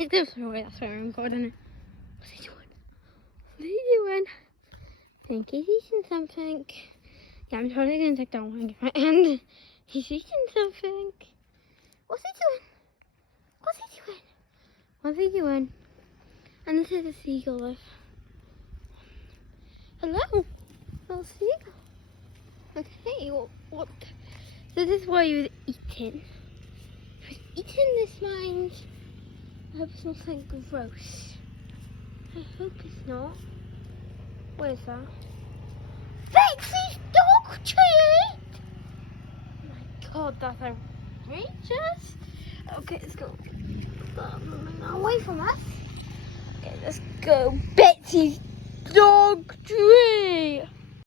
He's going to throw it. That's why I'm recording it. What's he doing? What is he doing? I think he's eating something. Yeah, I'm totally going to take that one in my hand. He's eating something. What's he doing? What's he doing? What's he doing? And this is a seagull life. Hello, little seagull. Okay, what? So this is what he was eating. He was eating this mind. I hope it's not something gross. I hope it's not. What is that? Betsy's dog treat! Oh my god, that's outrageous. Okay, let's go. Away from us. Okay, let's go. Betsy's dog treat!